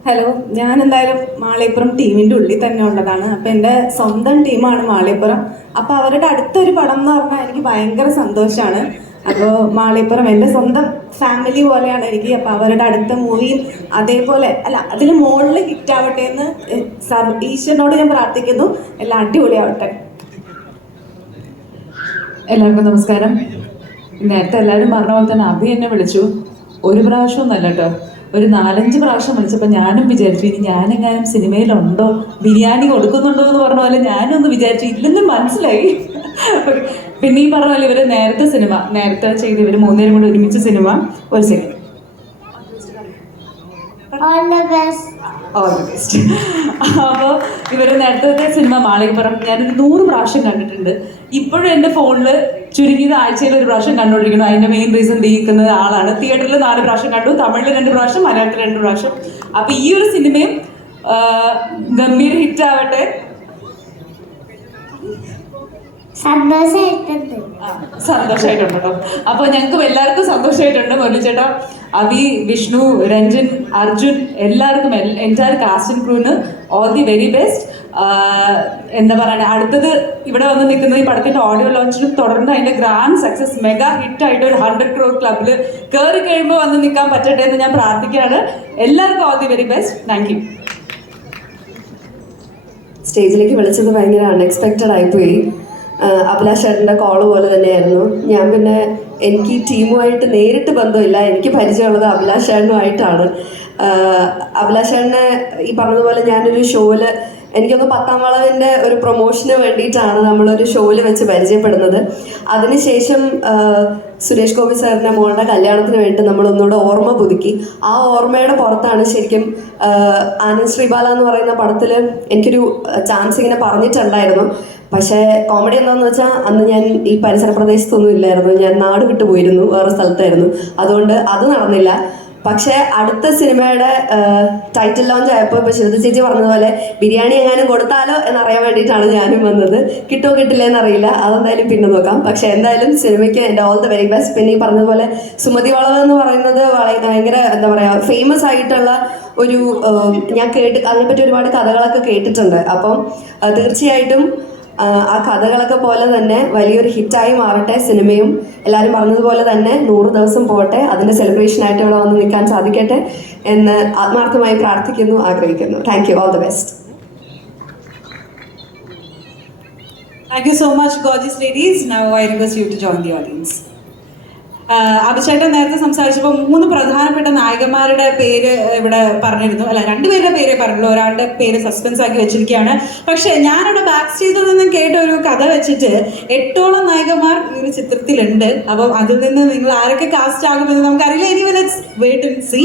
Hello, ഞാൻ എന്തായാലും മാളികപ്പുറം ടീമിൻ്റെ ഉള്ളിൽ തന്നെ ഉള്ളതാണ്. അപ്പോൾ എൻ്റെ സ്വന്തം ടീമാണ് മാളികപ്പുറം. അപ്പോൾ അവരുടെ അടുത്തൊരു പടം എന്ന് പറഞ്ഞാൽ എനിക്ക് ഭയങ്കര സന്തോഷമാണ്. അപ്പോൾ മാളികപ്പുറം എൻ്റെ സ്വന്തം ഫാമിലി പോലെയാണ് എനിക്ക്. അപ്പോൾ അവരുടെ അടുത്ത മൂവിയും അതേപോലെ അല്ല അതിന് മുകളിൽ ഹിറ്റാവട്ടെ എന്ന് ഈശ്വരനോട് ഞാൻ പ്രാർത്ഥിക്കുന്നു. എല്ലാം അടിപൊളിയാവട്ടെ. എല്ലാവർക്കും നമസ്കാരം. നേരത്തെ എല്ലാവരും പറഞ്ഞ പോലെ തന്നെ അഭി എന്നെ വിളിച്ചു. ഒരു പ്രാവശ്യമൊന്നുമല്ല കേട്ടോ, ഒരു 4-5 പ്രാവശ്യം വിളിച്ചപ്പോൾ ഞാനും വിചാരിച്ചു ഇനി ഞാനെങ്ങാനും സിനിമയിലുണ്ടോ, ബിരിയാണി കൊടുക്കുന്നുണ്ടോ എന്ന് പറഞ്ഞ പോലെ ഞാനൊന്ന് വിചാരിച്ചു. ഇല്ലെന്ന് മനസ്സിലായി. പിന്നെ ഈ പറഞ്ഞ പോലെ ഇവർ നേരത്തെ ചെയ്ത് ഇവർ 3 പേരും കൂടി ഒരുമിച്ച് സിനിമ. ഒരു സെക്കൻഡ്. All the best. അപ്പോൾ ഇവർ നേരത്തെ സിനിമ മാളികപ്പുറം ഞാനൊരു 100 പ്രാവശ്യം കണ്ടിട്ടുണ്ട്. ഇപ്പോഴും എൻ്റെ ഫോണിൽ ചുരുങ്ങിയത് ആഴ്ചയിൽ 1 പ്രാവശ്യം കണ്ടുകൊണ്ടിരിക്കുന്നു. അതിൻ്റെ മെയിൻ റീസൺ തീർക്കുന്ന ആളാണ്. തിയേറ്ററിൽ 4 പ്രാവശ്യം കണ്ടു, തമിഴിൽ 2 പ്രാവശ്യം, മലയാളത്തിൽ 2 പ്രാവശ്യം. അപ്പോൾ ഈ ഒരു സിനിമയും ഗംഭീര ഹിറ്റ് ആവട്ടെ. സന്തോഷമായിട്ടുണ്ട് കേട്ടോ. അപ്പോൾ ഞങ്ങൾക്ക് എല്ലാവർക്കും സന്തോഷമായിട്ടുണ്ട്. മുരളിച്ചേട്ടാ, അഭി, വിഷ്ണു, രഞ്ജൻ, അർജുൻ, എല്ലാവർക്കും എൻറ്റയർ കാസ്റ്റ് ആൻഡ് ക്രൂവിന് ഓൾ ദി വെരി ബെസ്റ്റ്. എന്താ പറയുക, അടുത്തത് ഇവിടെ വന്ന് നിൽക്കുന്നത് ഈ പടത്തിൻ്റെ ഓഡിയോ ലോഞ്ചിനും തുടർന്ന് അതിൻ്റെ ഗ്രാൻഡ് സക്സസ് മെഗാ ഹിറ്റായിട്ട് ഒരു 100 crore ക്ലബിൽ കയറി കഴിയുമ്പോൾ വന്ന് നിൽക്കാൻ പറ്റട്ടെ എന്ന് ഞാൻ പ്രാർത്ഥിക്കുകയാണ്. എല്ലാവർക്കും all the very best. Thank U. സ്റ്റേജിലേക്ക് വിളിച്ചത് ഭയങ്കര അൺഎക്സ്പെക്റ്റഡ് ആയിപ്പോയി. അഭിലാഷ് ചേട്ടൻ്റെ കോള് പോലെ തന്നെയായിരുന്നു. ഞാൻ പിന്നെ എനിക്ക് ഈ ടീമുമായിട്ട് നേരിട്ട് ബന്ധമില്ല, എനിക്ക് പരിചയമുള്ളത് അഭിലാഷ് ചേട്ടനുമായിട്ടാണ്. അഭിലാഷ് ചേട്ടനെ ഈ പറഞ്ഞതുപോലെ ഞാനൊരു ഷോയിൽ എനിക്കൊന്ന് 10ാം വളവിൻ്റെ ഒരു പ്രൊമോഷന് വേണ്ടിയിട്ടാണ് നമ്മളൊരു ഷോയിൽ വെച്ച് പരിചയപ്പെടുന്നത്. അതിനുശേഷം സുരേഷ് ഗോപി സാറിൻ്റെ മോളുടെ കല്യാണത്തിന് വേണ്ടി നമ്മളൊന്നുകൂടെ ഓർമ്മ പുതുക്കി. ആ ഓർമ്മയുടെ പുറത്താണ് ശരിക്കും ആനന്ദ് ശ്രീബാല എന്ന് പറയുന്ന പടത്തിൽ എനിക്കൊരു ചാൻസ് ഇങ്ങനെ പറഞ്ഞിട്ടുണ്ടായിരുന്നു. പക്ഷേ കോമഡി എന്താണെന്ന് വെച്ചാൽ അന്ന് ഞാൻ ഈ പരിസര പ്രദേശത്തൊന്നും ഇല്ലായിരുന്നു, ഞാൻ നാട് വിട്ടു പോയിരുന്നു, വേറെ സ്ഥലത്തായിരുന്നു. അതുകൊണ്ട് അത് നടന്നില്ല. പക്ഷേ അടുത്ത സിനിമയുടെ ടൈറ്റിൽ ലോഞ്ച് ആയപ്പോൾ ഇപ്പോൾ ശിവദ ചേച്ചി പറഞ്ഞതുപോലെ ബിരിയാണി എങ്ങാനും കൊടുത്താലോ എന്നറിയാൻ വേണ്ടിയിട്ടാണ് ഞാനും വന്നത്. കിട്ടുമോ കിട്ടില്ല എന്നറിയില്ല, അതെന്തായാലും പിന്നെ നോക്കാം. പക്ഷേ എന്തായാലും സിനിമയ്ക്ക് എൻ്റെ ഓൾ ദ വെരി ബെസ്റ്റ്. പിന്നെ ഈ പറഞ്ഞതുപോലെ സുമതി വളവ് എന്ന് പറയുന്നത് ഭയങ്കര എന്താ പറയുക ഫേമസ് ആയിട്ടുള്ള ഒരു ഞാൻ അതിനെപ്പറ്റി ഒരുപാട് കഥകളൊക്കെ കേട്ടിട്ടുണ്ട്. അപ്പം തീർച്ചയായിട്ടും ആ കഥകളൊക്കെ പോലെ തന്നെ വലിയൊരു ഹിറ്റായി മാറട്ടെ സിനിമയും. എല്ലാവരും പറഞ്ഞതുപോലെ തന്നെ 100 ദിവസം പോട്ടെ, അതിൻ്റെ സെലിബ്രേഷനായിട്ട് ഇവിടെ വന്ന് നിൽക്കാൻ സാധിക്കട്ടെ എന്ന് ആത്മാർത്ഥമായി പ്രാർത്ഥിക്കുന്നു, ആഗ്രഹിക്കുന്നു. Thank you. All the best. Thank you so much, gorgeous ladies. Now I request you to join the audience. അഭിഷേകൻ നേരത്തെ സംസാരിച്ചപ്പോൾ 3 പ്രധാനപ്പെട്ട നായകന്മാരുടെ പേര് ഇവിടെ പറഞ്ഞിരുന്നു, അല്ല 2 പേരുടെ പേര് പറഞ്ഞുള്ളൂ, ഒരാളുടെ പേര് സസ്പെൻസ് ആക്കി വെച്ചിരിക്കുകയാണ്. പക്ഷെ ഞാനിവിടെ ബാക്ക് സ്റ്റേജിൽ നിന്നും കേട്ട ഒരു കഥ വെച്ചിട്ട് 8ഓളം നായകന്മാർ ഈ ഒരു ചിത്രത്തിലുണ്ട്. അപ്പം അതിൽ നിന്ന് നിങ്ങൾ ആരൊക്കെ കാസ്റ്റ് ആകുമെന്ന് നമുക്കറിയില്ല. ഇനി ലെറ്റ്സ് വെയിറ്റ് ആൻഡ് സീ.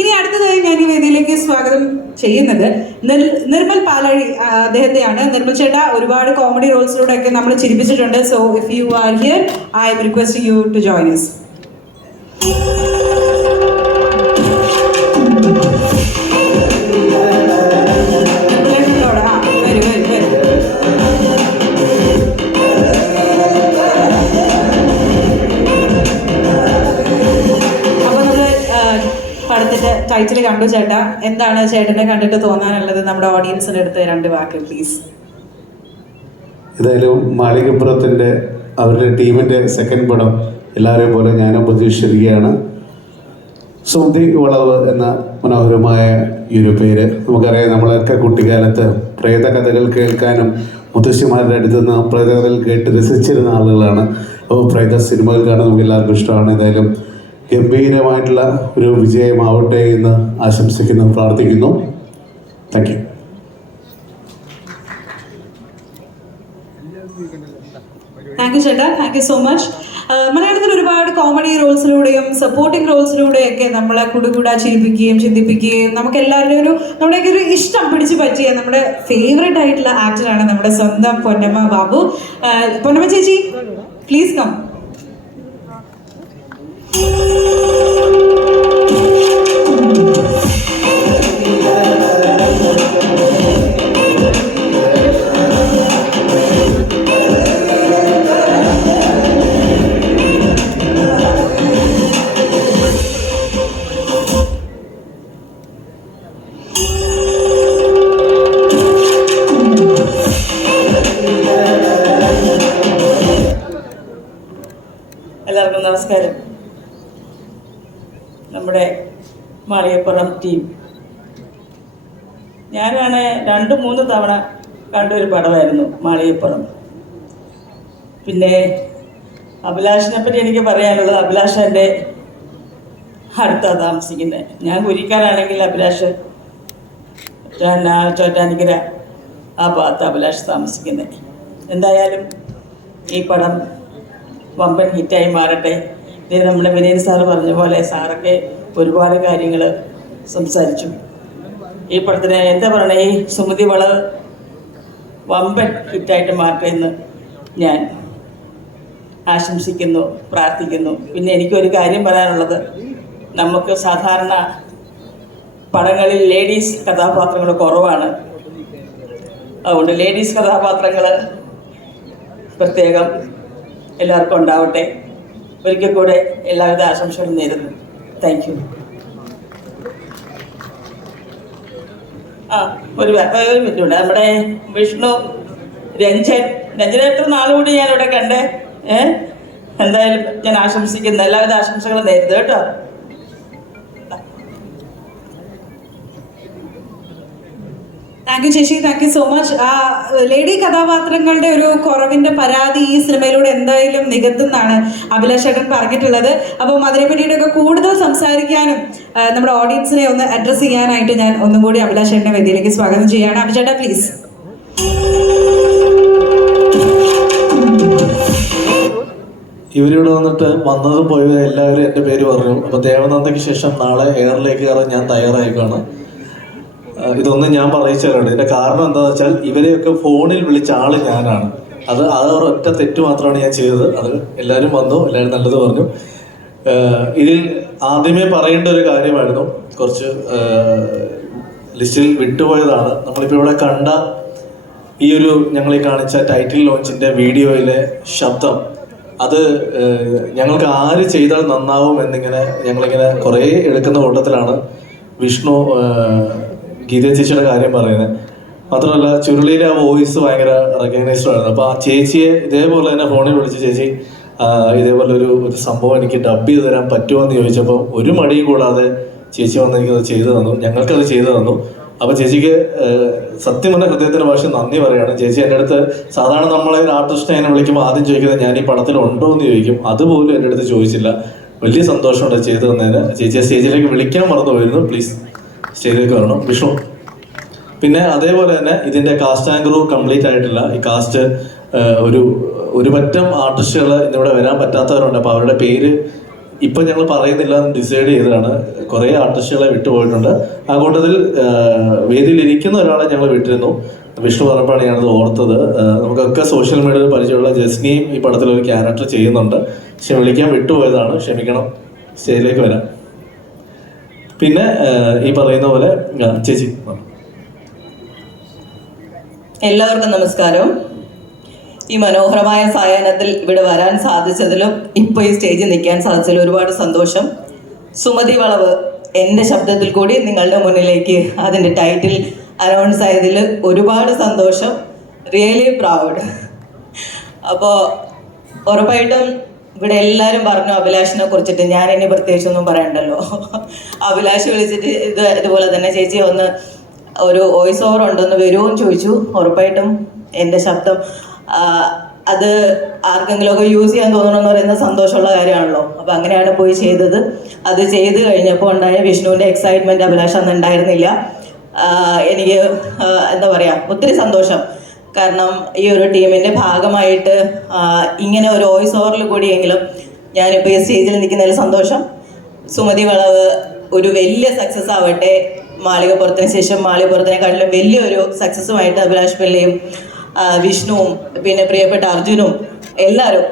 ഇനി അടുത്തതായി ഞാൻ ഈ വേദിയിലേക്ക് സ്വാഗതം ചെയ്യുന്നത് നിർമ്മൽ പാലാഴി അദ്ദേഹത്തെയാണ്. നിർമ്മൽ ചേട്ടാ ഒരുപാട് കോമഡി റോൾസിലൂടെയൊക്കെ നമ്മൾ ചിരിപ്പിച്ചിട്ടുണ്ട്. So if you are here I'm requesting you to join us. പടത്തിന്റെ ടൈറ്റിൽ കണ്ടു ചേട്ടാ, എന്താണ് ചേട്ടനെ കണ്ടിട്ട് തോന്നാനുള്ളത്? നമ്മുടെ ഓഡിയൻസിന്റെ അടുത്ത് 2 വാക്ക് പ്ലീസ്. ഏതായാലും മാളികപ്പുറത്തിൻ്റെ അവരുടെ ടീമിൻ്റെ സെക്കൻഡ് പടം എല്ലാവരെയും പോലെ ഞാനും പ്രതീക്ഷിച്ചിരിക്കുകയാണ്. സുമതി വളവ് എന്ന മനോഹരമായ ഈ ഒരു പേര് നമുക്കറിയാം. നമ്മളൊക്കെ കുട്ടിക്കാലത്ത് പ്രേതകഥകൾ കേൾക്കാനും മുത്തശ്ശിമാരുടെ അടുത്ത് നിന്ന് പ്രേതകഥകൾ കേട്ട് രസിച്ചിരുന്ന ആളുകളാണ്. അപ്പോൾ പ്രേത സിനിമകൾ കാണാൻ നമുക്ക് എല്ലാവർക്കും ഇഷ്ടമാണ്. ഏതായാലും ഗംഭീരമായിട്ടുള്ള ഒരു വിജയമാവട്ടെ എന്ന് ആശംസിക്കുന്നു, പ്രാർത്ഥിക്കുന്നു. Thank you. താങ്ക് യു ചേട്ടാ, താങ്ക് യു സോ മച്ച്. മലയാളത്തിൽ ഒരുപാട് കോമഡി റോൾസിലൂടെയും സപ്പോർട്ടിംഗ് റോൾസിലൂടെയൊക്കെ നമ്മളെ കുടുകൂടാ ചിരിപ്പിക്കുകയും ചിന്തിപ്പിക്കുകയും നമുക്ക് എല്ലാവരുടെയും നമ്മുടെയൊക്കെ ഒരു ഇഷ്ടം പിടിച്ചു പറ്റിയ നമ്മുടെ ഫേവറേറ്റ് ആയിട്ടുള്ള ആക്ടറാണ് നമ്മുടെ സ്വന്തം പൊന്നമ്മ ബാബു. പൊന്നമ്മ ചേച്ചി പ്ലീസ് കം. എല്ലാവർക്കും നമസ്കാരം. നമ്മുടെ മാളികപ്പുറം ടീം, ഞാനാണ് 2-3 തവണ കണ്ടൊരു പടമായിരുന്നു മാളികപ്പുറം. പിന്നെ അഭിലാഷിനെ പറ്റി എനിക്ക് പറയാനുള്ളത്, അഭിലാഷ് എൻ്റെ അടുത്താണ് താമസിക്കുന്നത്. ഞാൻ കുരിക്കാനാണെങ്കിൽ അഭിലാഷ് ചോറ്റാനിക്കര ആ ഭാഗത്ത് അഭിലാഷ് താമസിക്കുന്നത്. എന്തായാലും ഈ പടം വമ്പൻ ഹിറ്റായി മാറട്ടെ. ഇത് നമ്മുടെ വിനയൻ സാറ് പറഞ്ഞ പോലെ സാറൊക്കെ ഒരുപാട് കാര്യങ്ങൾ സംസാരിച്ചു. ഈ പടത്തിന് എന്താ പറയണേ, ഈ സുമതി വളവ് വമ്പൻ ഹിറ്റായിട്ട് മാറട്ടെ എന്ന് ഞാൻ ആശംസിക്കുന്നു, പ്രാർത്ഥിക്കുന്നു. പിന്നെ എനിക്കൊരു കാര്യം പറയാനുള്ളത്, നമുക്ക് സാധാരണ പടങ്ങളിൽ ലേഡീസ് കഥാപാത്രങ്ങൾ കുറവാണ്. അതുകൊണ്ട് ലേഡീസ് കഥാപാത്രങ്ങൾ പ്രത്യേകം എല്ലാവർക്കും ഉണ്ടാവട്ടെ. ഒരിക്കൽ കൂടെ എല്ലാവിധ ആശംസകളും നേരുന്നു. Thank you. ഒരു മിനിറ്റുണ്ട്. നമ്മുടെ വിഷ്ണു രഞ്ജൻ എത്ര നാളുകൂടി ഞാനിവിടെ കണ്ടേ. എന്തായാലും ഞാൻ ആശംസിക്കുന്നു, എല്ലാവിധ ആശംസകളും നേരുന്നു കേട്ടോ. താങ്ക് യു ചേച്ചി, താങ്ക് യു സോ മച്ച്. ആ ലേഡി കഥാപാത്രങ്ങളുടെ ഒരു കുറവിന്റെ പരാതി ഈ സിനിമയിലൂടെ എന്തായാലും നികത്തുന്നാണ് അഭിലാഷ് ചേട്ടൻ പറഞ്ഞിട്ടുള്ളത്. അപ്പം അതിനെ പറ്റിയിട്ടൊക്കെ കൂടുതൽ സംസാരിക്കാനും നമ്മുടെ ഓഡിയൻസിനെ ഒന്ന് അഡ്രസ്സ് ചെയ്യാനായിട്ട് ഞാൻ ഒന്നും കൂടി അഭിലാഷ് ചേട്ടനെ വേദിയിലേക്ക് സ്വാഗതം ചെയ്യുകയാണ്. അഭിചേട്ടാ പ്ലീസ്. ഇവരിവിടെ വന്നിട്ട് വന്നതും പോയതും എല്ലാവരും എൻ്റെ പേര് പറഞ്ഞു. അപ്പോൾ ദേവനന്ദയ്ക്ക് ശേഷം നാളെ എയറിലേക്ക് കയറാൻ ഞാൻ തയ്യാറായിക്കാണ്. ഇതൊന്നും ഞാൻ പറയിച്ചാലാണ്. ഇതിൻ്റെ കാരണം എന്താണെന്ന് വെച്ചാൽ ഇവരെയൊക്കെ ഫോണിൽ വിളിച്ച ആൾ ഞാനാണ്. അത് ഒരൊറ്റ തെറ്റ് മാത്രമാണ് ഞാൻ ചെയ്തത്. അത് എല്ലാവരും വന്നു, എല്ലാവരും നല്ലത് പറഞ്ഞു. ഇതിൽ ആദ്യമേ പറയേണ്ട ഒരു കാര്യമായിരുന്നു, കുറച്ച് ലിസ്റ്റിൽ വിട്ടുപോയതാണ്. നമ്മളിപ്പോൾ ഇവിടെ കണ്ട ഈ ഒരു ഞങ്ങളീ കാണിച്ച ടൈറ്റിൽ ലോഞ്ചിൻ്റെ വീഡിയോയിലെ ശബ്ദം, അത് ഞങ്ങൾക്ക് ആര് ചെയ്താൽ നന്നാവും എന്നിങ്ങനെ ഞങ്ങളിങ്ങനെ കുറേ എടുക്കുന്ന കൂട്ടത്തിലാണ് വിഷ്ണു ഗീത ചേച്ചിയുടെ കാര്യം പറയുന്നത്. മാത്രമല്ല ചുരുളിയിലെ ആ വോയിസ് ഭയങ്കര റെക്കഗ്നൈസ്ഡ് ആയിരുന്നു. അപ്പോൾ ആ ചേച്ചിയെ ഇതേപോലെ തന്നെ ഫോണിൽ വിളിച്ച്, ചേച്ചി ഇതേപോലെ ഒരു സംഭവം എനിക്ക് ഡബ് ചെയ്ത് തരാൻ പറ്റുമോ എന്ന് ചോദിച്ചപ്പോൾ ഒരു മടിയും കൂടാതെ ചേച്ചി വന്ന് എനിക്കത് ചെയ്തു തന്നു, ഞങ്ങൾക്കത് ചെയ്തു തന്നു. അപ്പോൾ ചേച്ചിക്ക് സത്യം പറഞ്ഞ ഹൃദയത്തിൻ്റെ ഭാഷ നന്ദി പറയുകയാണ്. ചേച്ചി എൻ്റെ അടുത്ത് സാധാരണ നമ്മളെ ഒരു ആർട്ടിസ്റ്റിനെ എന്നെ വിളിക്കുമ്പോൾ ആദ്യം ചോദിക്കുന്നത് ഞാൻ ഈ പടത്തിൽ ഉണ്ടോ എന്ന് ചോദിക്കും. അതുപോലും എൻ്റെ അടുത്ത് ചോദിച്ചില്ല. വലിയ സന്തോഷമുണ്ട് ചെയ്തു തന്നതിന്. ചേച്ചിയെ സ്റ്റേജിലേക്ക് വിളിക്കാൻ മറന്നു പോയിരുന്നു, പ്ലീസ് സ്റ്റേജിലേക്ക് വരണം. വിഷ്ണു. പിന്നെ അതേപോലെ തന്നെ ഇതിൻ്റെ കാസ്റ്റ് ആൻഡ് ക്രൂ കംപ്ലീറ്റ് ആയിട്ടില്ല. ഈ കാസ്റ്റ് ഒരു പറ്റം ആർട്ടിസ്റ്റുകൾ ഇന്നിവിടെ വരാൻ പറ്റാത്തവരുണ്ട്. അപ്പോൾ അവരുടെ പേര് ഇപ്പം ഞങ്ങൾ പറയുന്നില്ല എന്ന് ഡിസൈഡ് ചെയ്തതാണ്. കുറേ ആർട്ടിസ്റ്റുകളെ വിട്ടുപോയിട്ടുണ്ട്. ആ കൂട്ടത്തിൽ വേദിയിലിരിക്കുന്ന ഒരാളെ ഞങ്ങൾ വിട്ടിരുന്നു. വിഷ്ണു പറഞ്ഞപ്പോഴാണ് ഞാനത് ഓർത്തത്. നമുക്കൊക്കെ സോഷ്യൽ മീഡിയയിൽ പരിചയമുള്ള ജസ്നിയും ഈ പടത്തിൽ ഒരു ക്യാരക്ടർ ചെയ്യുന്നുണ്ട്. പക്ഷെ വിളിക്കാൻ വിട്ടുപോയതാണ്, ക്ഷമിക്കണം. സ്റ്റേജിലേക്ക് വരാം. പിന്നെ ഈ പറയുന്ന പോലെ ചേച്ചി. എല്ലാവർക്കും നമസ്കാരം. ഈ മനോഹരമായ സായാഹ്നത്തിൽ ഇവിടെ വരാൻ സാധിച്ചതിലും ഇപ്പോൾ ഈ സ്റ്റേജിൽ നിൽക്കാൻ സാധിച്ചതിലും ഒരുപാട് സന്തോഷം. സുമതി വളവ് എൻ്റെ ശബ്ദത്തിൽ കൂടി നിങ്ങളുടെ മുന്നിലേക്ക് അതിൻ്റെ ടൈറ്റിൽ അനൗൺസ് ആയതിൽ ഒരുപാട് സന്തോഷം. Really proud. അപ്പോൾ ഉറപ്പായിട്ടും ഇവിടെ എല്ലാവരും പറഞ്ഞു അഭിലാഷിനെ കുറിച്ചിട്ട്, ഞാൻ ഇനി പ്രത്യേകിച്ചൊന്നും പറയണ്ടല്ലോ. അഭിലാഷ് വിളിച്ചിട്ട് ഇതുപോലെ തന്നെ ചേച്ചി ഒന്ന് ഒരു വോയിസ് ഓവർ ഉണ്ടെന്ന് വരുമോയെന്ന് ചോദിച്ചു. ഉറപ്പായിട്ടും എൻ്റെ ശബ്ദം അത് ആർക്കെങ്കിലുമൊക്കെ യൂസ് ചെയ്യാൻ തോന്നണമെന്ന് പറയുന്ന സന്തോഷമുള്ള കാര്യമാണല്ലോ. അപ്പോൾ അങ്ങനെയാണ് പോയി ചെയ്തത്. അത് ചെയ്ത് കഴിഞ്ഞപ്പോൾ ഉണ്ടായ വിഷ്ണുവിൻ്റെ എക്സൈറ്റ്മെൻറ്റ് അഭിലാഷ് അന്ന് ഉണ്ടായിരുന്നില്ല. എനിക്ക് എന്താ പറയുക, ഒത്തിരി സന്തോഷം. കാരണം ഈ ഒരു ടീമിൻ്റെ ഭാഗമായിട്ട് ഇങ്ങനെ ഒരു വോയിസ് ഓവറിൽ കൂടിയെങ്കിലും ഞാനിപ്പോൾ ഈ സ്റ്റേജിൽ നിൽക്കുന്നതിൽ സന്തോഷം. സുമതി വളവ് ഒരു വലിയ സക്സസ് ആവട്ടെ. മാളികപ്പുറത്തിന് ശേഷം മാളികപ്പുറത്തിനെക്കാട്ടിലും വലിയൊരു സക്സസ്സുമായിട്ട് അഭിലാഷ് പിള്ളയും വിഷ്ണുവും പിന്നെ പ്രിയപ്പെട്ട അർജുനും എല്ലാവരും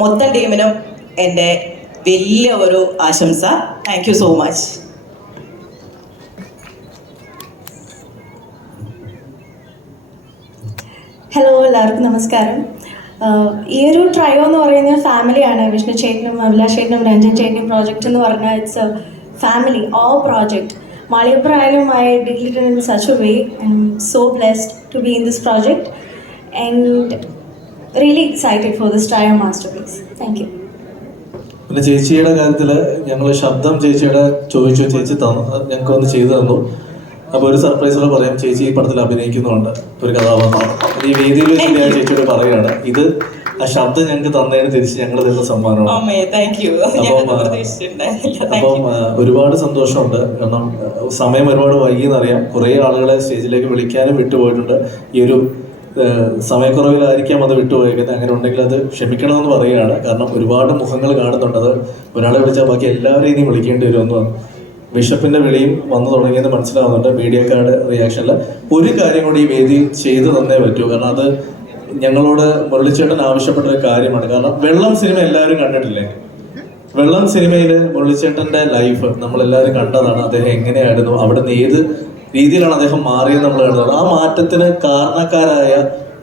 മൊത്തം ടീമിനും എൻ്റെ വലിയ ഒരു ആശംസ. Thank you so much. Hello, എല്ലാവർക്കും നമസ്കാരം. ഈ ഒരു ട്രയോ എന്ന് പറയുന്നത് ഫാമിലിയാണ്. വിഷ്ണു ചേട്ടനും അഭിലാഷ് ചേട്ടനും രഞ്ജൻ ചേട്ടനും പ്രോജക്റ്റ് എന്ന് പറഞ്ഞാൽ it's A family, all project. Malikappuram ആയാലും I did it in such a way. I'm so blessed to be in this project and really excited for this trio masterpiece. Thank you. പിന്നെ ചേച്ചിയുടെ കാര്യത്തിൽ ഞങ്ങൾ ശബ്ദം ചേച്ചിയുടെ ചോദിച്ചു, ചേച്ചി തന്നു, ഞങ്ങൾക്ക് ഒന്ന് ചെയ്തു തന്നു. അപ്പോൾ ഒരു സർപ്രൈസോടെ പറയാം, ചേച്ചി ഈ പടത്തിൽ അഭിനയിക്കുന്നുണ്ട് ഒരു കഥാപാത്രം. ഈ വേദിയിൽ വെച്ച് ഞാൻ ചേച്ചിയോട് പറയുകയാണ്, ഇത് ആ ശബ്ദം ഞങ്ങൾക്ക് തന്നതിന് തിരിച്ച് ഞങ്ങൾ തരുന്ന സമ്മാനമാണ്. അപ്പം ഒരുപാട് സന്തോഷമുണ്ട്. കാരണം സമയം ഒരുപാട് വൈകിയെന്നറിയാം. കുറേ ആളുകളെ സ്റ്റേജിലേക്ക് വിളിക്കാനും വിട്ടുപോയിട്ടുണ്ട്. ഈ ഒരു സമയക്കുറവിലായിരിക്കാം അത് വിട്ടുപോയേക്കുന്നത്. അങ്ങനെ ഉണ്ടെങ്കിൽ അത് ക്ഷമിക്കണമെന്ന് പറയുകയാണ്. കാരണം ഒരുപാട് മുഖങ്ങൾ കാണുന്നുണ്ട്. അത് ഒരാളെ വിളിച്ചാൽ ബാക്കി എല്ലാവരെയും ഇനി വിളിക്കേണ്ടി വരുമെന്ന് ബിഷപ്പിന്റെ വിളിയും വന്നു തുടങ്ങിയെന്ന് മനസ്സിലാവുന്നുണ്ട്. മീഡിയ കാർഡ് റിയാക്ഷനിൽ ഒരു കാര്യം കൂടി ഈ വേദിയിൽ ചെയ്തു തന്നേ പറ്റൂ. കാരണം അത് ഞങ്ങളോട് മുരളിച്ചേട്ടൻ ആവശ്യപ്പെട്ട ഒരു കാര്യമാണ്. കാരണം വെള്ളം സിനിമ എല്ലാവരും കണ്ടിട്ടില്ലേ? വെള്ളം സിനിമയിൽ മുരളിച്ചേട്ടൻ്റെ ലൈഫ് നമ്മളെല്ലാവരും കണ്ടതാണ്. അദ്ദേഹം എങ്ങനെയായിരുന്നു, അവിടെ നിന്ന് ഏത് രീതിയിലാണ് അദ്ദേഹം മാറിയത് നമ്മൾ കണ്ടതാണ്. ആ മാറ്റത്തിന് കാരണക്കാരായ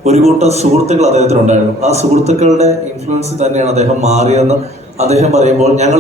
ഒരു കൂട്ടം സുഹൃത്തുക്കൾ അദ്ദേഹത്തിനുണ്ടായിരുന്നു. ആ സുഹൃത്തുക്കളുടെ ഇൻഫ്ലുവൻസ് തന്നെയാണ് അദ്ദേഹം മാറിയതെന്ന് അദ്ദേഹം പറയുമ്പോൾ ഞങ്ങൾ